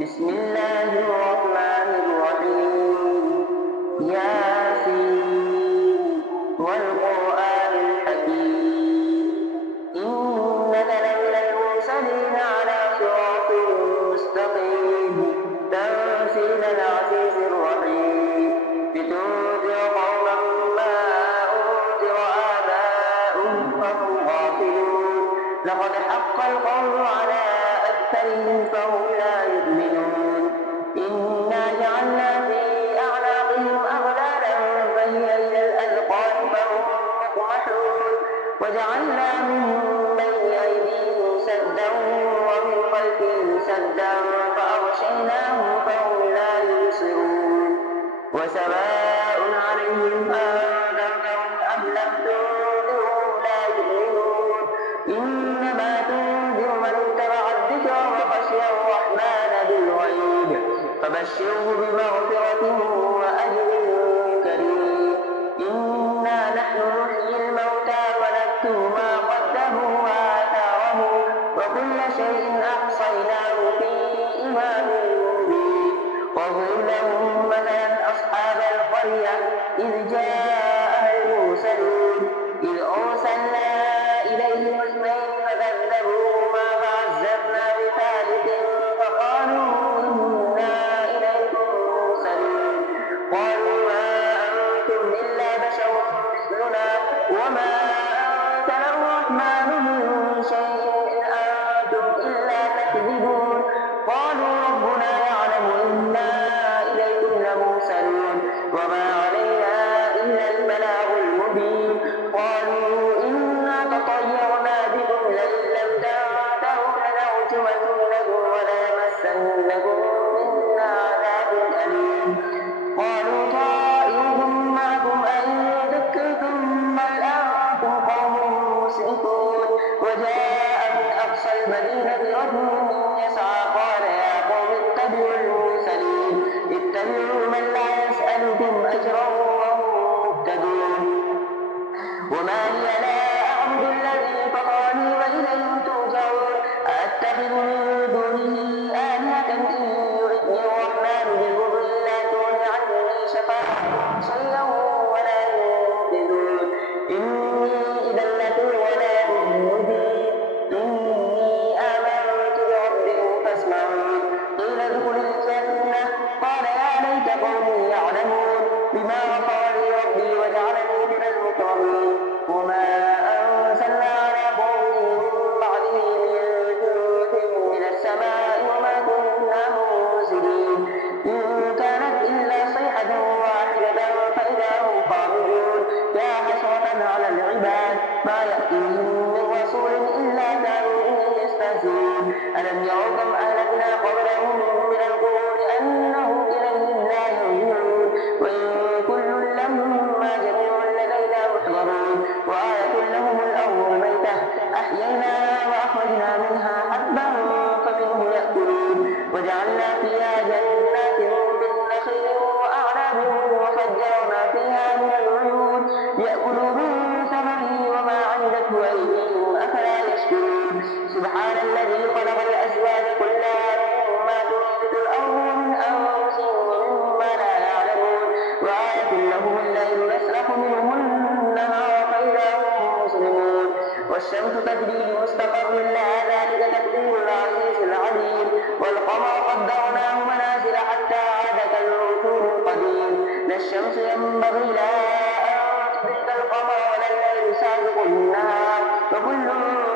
بسم الله الرحمن الرحيم. ياسين والقرآن الحكيم إنك لمن المرسلين على صراط مستقيم تنزيل العزيز الرحيم لتنذر قوما ما أنذر آباؤهم فهم غافلون لقد حق القول على أكثرهم فهم لا يؤمنون إنا جعلنا في أعناقهم أغلالا فهي إلى الأذقان فهم مقمحون وجعلنا من بين أيديهم سدا ومن خلفهم سدا فأغشيناهم فهم لا يبصرون وسواء عليهم أنذرتهم أم لم تنذرهم لا يؤمنون إنما تنذر من اتبع الذكر وخشي الرحمن بالغيب فبشره بمغفرة وأجر كريم إنا نحن نحيي الموتى ونكتب ما قدموا وآثارهم وكل شيء أحصيناه في إمام مبين واضرب لهم مثلا أصحاب القرية إذ جاءها المرسلون إذ أرسلنا إليهم اثنين فكذبوهما فعززنا بثالث فقالوا إنا إليكم مرسلون قالوا ما أنتم إلا بشر مثلنا وما أنزل الرحمن من شيء إن أنتم إلا تكذبون قالوا ربنا يعلم إنا إليكم لمرسلون وما علينا إلا البلاغ المبين قالوا إنا تطيرنا بكم لئن لم تنتهوا لنرجمنكم وليمسنكم منا عذاب أليم قالوا طائركم معكم أئن ذكرتم بل أنتم قوم مسرفون وجاء من أقصى المدينة رجل يسعى قال يا قوم اتبعوا المرسلين اتبعوا من لا يسألكم أجرا وهم مهتدون وما لي لا أعبد الذي فطرني وإليه ترجعون أأتخذ من دونه آلهة إن يردني الرحمن بضر لا تغن عني شفاعتهم شيئا ولا ينقذون إني إذا لفي ضلال مبين إني آمنت بربكم فاسمعون قيل ادخل الجنة قال يا ليت قومي يعلمون بما غفر لي ربي وجعلني من المكرمين وما أنزلنا على قومه من بعده من جند من السماء وما كنا منزلين إن كانت إلا صيحة واحدة فإذا هم خامدون يا حسرة على العباد ما يأتيهم من رسول إلا كانوا به يستهزئون ألم يروا كم أهلكنا قبلهم من القرون أنهم إليهم لا يرجعون وإن كل لما جميع لدينا محضرون وآية لهم الأرض الميتة أحييناها وأخرجنا منها حبا فمنه يأكلون وجعلنا فيها جنات من نخيل وأعناب وفجرنا فيها من العيون يأكلوا من ثمره وما عملته أيديهم أفلا يشكرون سبحان الذي خلق الأزواج كلها مما تنبت الأرض ومن أنفسهم ومما لا يعلمون وآية لهم الليل يسلخ منه النهار فإذا هم مسلمون والشمس تجري لمستقر لها ذلك تقدير العزيز العليم والقمر قدرناه منازل حتى عاد كالعرجون القديم لا الشمس ينبغي لها أن تدرك القمر ولا الليل سابق النهار وكل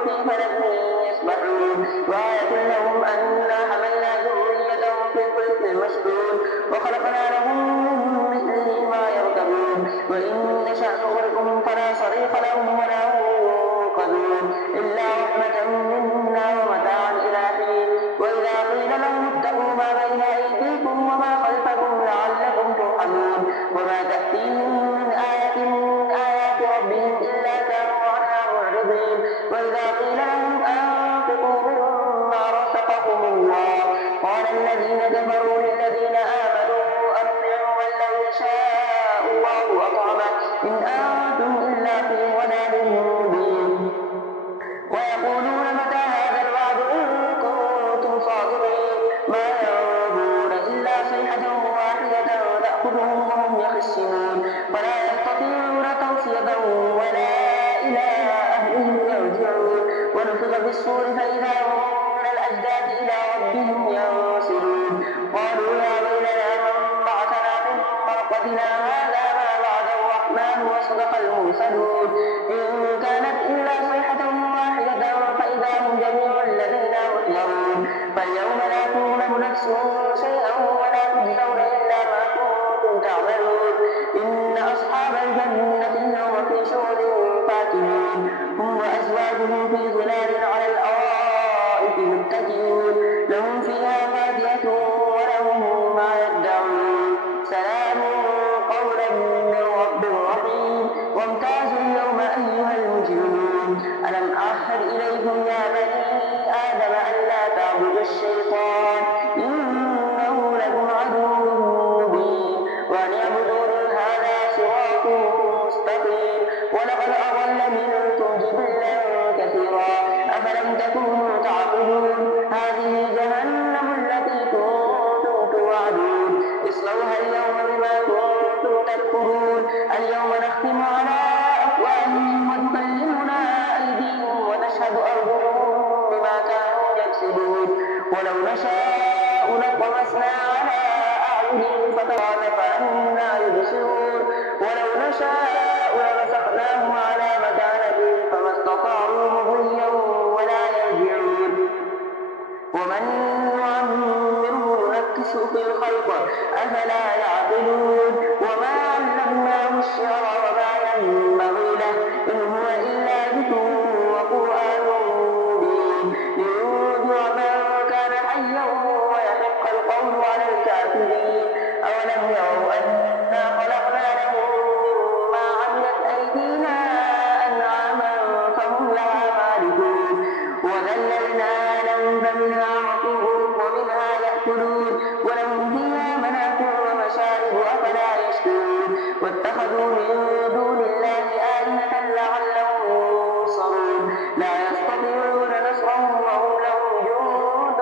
في فلك يسبحون وآية لهم أنا حملنا ذريتهم في الفلك المشحون وخلقنا لهم من مثله ما يركبون وإن نشأ نغرقهم فلا صريخ لهم ولا هم ينقذون إلا رحمة منا ومتاعا إلى حين وإذا قيل لهم اتقوا ما بين أيديكم وما خلفكم لعلكم ترحمون وما تأتيهم من آية من آيات ربهم إلا كانوا عنها معرضين وإذا قيل لهم أنفقوا مما رزقكم الله قال الذين كفروا للذين آمنوا أنفقوا من لو يشاء الله أطعمه إن أنتم إلا في ضلال مبين ويقولون متى هذا الوعد إن كنتم صادقين ما فاليوم لا تظلم نفس شيئا ولا تجزون إلا ما كنتم تعملون إن أصحاب الجنة اليوم في شغل فاكهون هم وأزواجهم في ظلال على الأرائك متكئون لهم فيها فاكهة ولهم ما يدعون سلام قولا من رب رحيم وامتازوا اليوم أيها المجرمون ألم أعهد إليكم يا بني آدم ألا تعبدوا الشيطان إنه لكم عدو مبين وأن اعبدوني هذا صراط مستقيم ولقد أضل منكم جبلا كثيرا أفلم تكونوا تعقلون هذه جهنم التي كنتم توعدون اصلوها اليوم بما كنتم تكفرون اليوم نختم على أفواههم وتكلمنا أيديهم وتشهد أرجلهم بما كانوا يكسبون ولو نشاء لطمسنا على أعينهم فترى فأنا يبصرون ولو نشاء لمسخناهم على مكانتهم فما استطاعوا مضيا ولا يرجعون ومن نعمره ننكسه في الخلق أفلا يعقلون وما علمناه الشعر وما ينبغي له إن هو إلا ذكر وقرآن مبين لينذر من كان حيا ويحق القول على الكافرين أولم يروا أنا خلقنا لهم مما عملت أيدينا أنعاما فهم لها مالكون وذللنا لهم فمنها ركوبهم ومنها يأكلون ولهم فيها منافع ومشارب أفلا يشكرون واتخذوا من دون الله آلهة لعلهم ينصرون لا يستطيعون نصرهم وهم لهم جند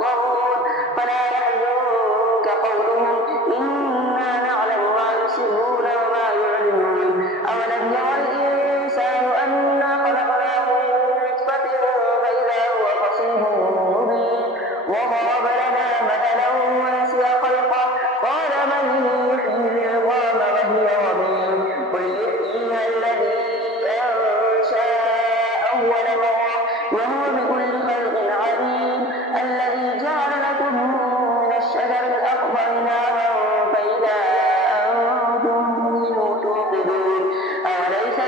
محضرون فلا يحزنك قولهم إنا نعلم ما يسرون وما يعلنون أولم يرى الإنسان أنا خلقناه من نطفة فإذا هو خصيم مبين وضرب لنا مثلا ونسي خلقه قال من يحيي العظام وهي رميم قل يحييها الذي أنشأ أول مرة وهو بكل خلق عليم الذي جعل لكم من الشجر الأخضر نارا فإذا أنتم منه توقدون أوليس